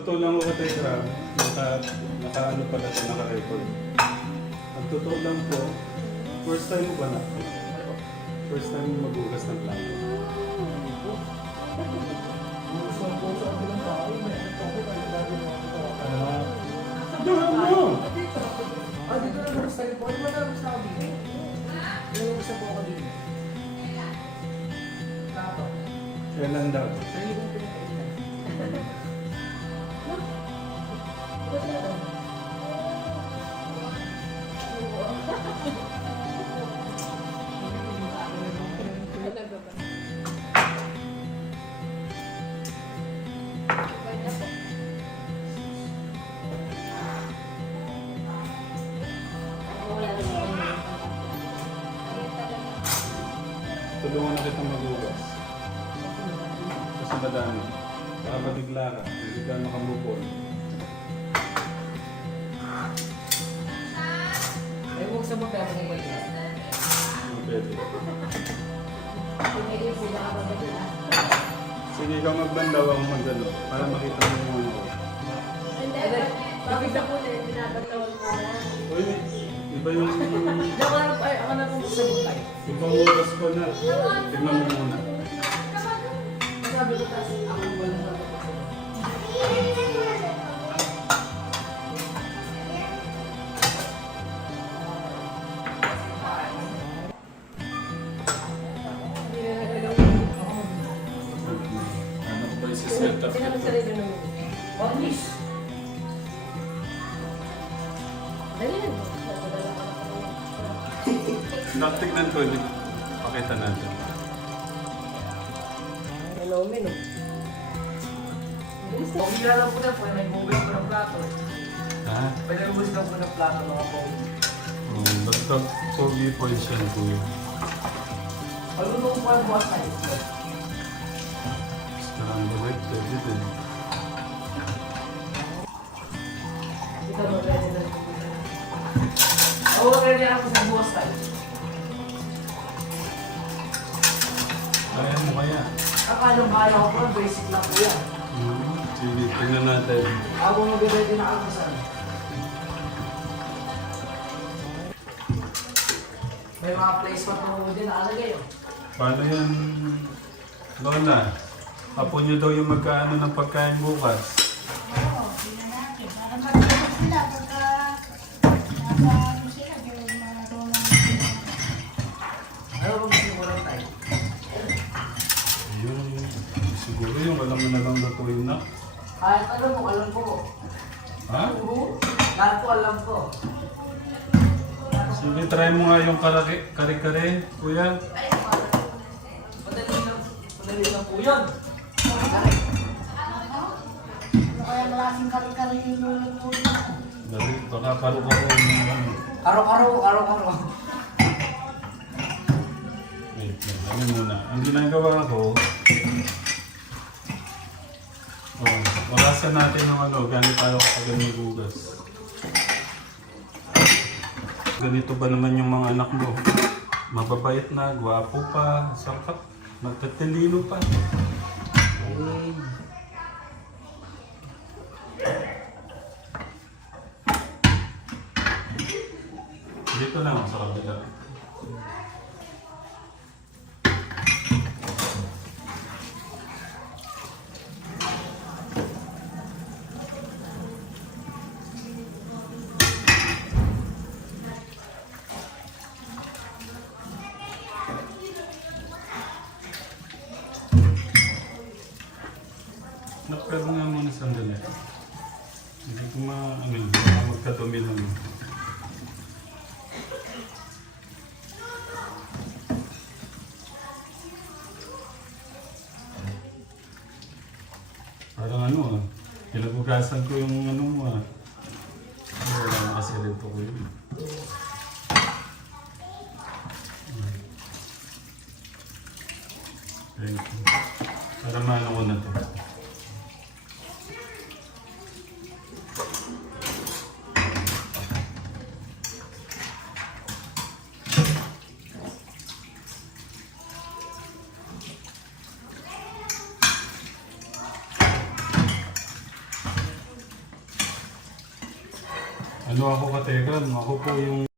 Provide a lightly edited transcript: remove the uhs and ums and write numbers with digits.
Totoo lang ako kay Ram, naka-ano pala ito, naka-record. Ang totoo lang po, first time mo ba na? First time mo maghugas ng plato? Doon mo! Dito na lang sa po. Ano na lang sa ako dito? Ano sa po ako dito? Tapo. Kailan daw? Sa ibang pinakailan. Tulungan na kitang maghugas. Kasi madami. Baka mabigla ka, hindi ka makamupon. Ay, huwag sa mga mo ba yun? Hindi pwede. Sige, ikaw magbandaw ako magano para makita mo yung ano. Hindi, bakit ako na yung binabatawan ko na? Uy, iba yung... Ako na kung sa mga tayo. Ibang hugas ko na. Tignan mo muna. Sabi ko kasi ako wala sa Ano ba yung siset up Sinabi sa ito? rin naman. Varnish. Dali yan. Tignan ko, pakita natin. Ano, menu. Bilis na. Kung lang po na po, may hugas ko ng plato. Ha? Pwede hugas lang po ng plato mga po. Basta pogi po yung siya kuya. Palunong po ang buwas tayo. Strong balik, pwede din. Ito mo pwede na. Oo, pwede ako sa buwas tayo. Kaya mo kaya? Akala kaya ko po, basic lang po yan. Sige, tingnan natin. Ako mag-ready na ako sa may mga placement mo din nakalagay oh. Paano yan, Lola? Apo niyo daw yung magkaano ng pagkain bukas. Oo, tingnan natin. Para matulog sila pagka nasa sila, yung marunong Ano bang simulan tayo? Yun, siguro yung alam mo na lang natuloy na. Kahit alam ko. Ha? Lahat ko alam ko. Sige, try mo nga yung kare-kare, kuya. Madali lang po yun. ano kaya maraming kari-kari yung lulutuin mo. Dali, baka paru-paro yung ano. Karo-karo. Wait lang, ano muna. Ang ginagawa ko, walasan natin ng ano, ganit tayo kapag magugas. Ganito ba naman yung mga anak mo? Mababait na, gwapo pa, sapat, magtatalino pa. Dito lang sa kabila. Pero nga muna sandali. Hindi ko baka magkadumi lang. Parang kinabukasan ko yung mo wala na kasi dito ko yun. Thank you. Para maano ko na to. Ano ako ka-Telegram? Ako po yung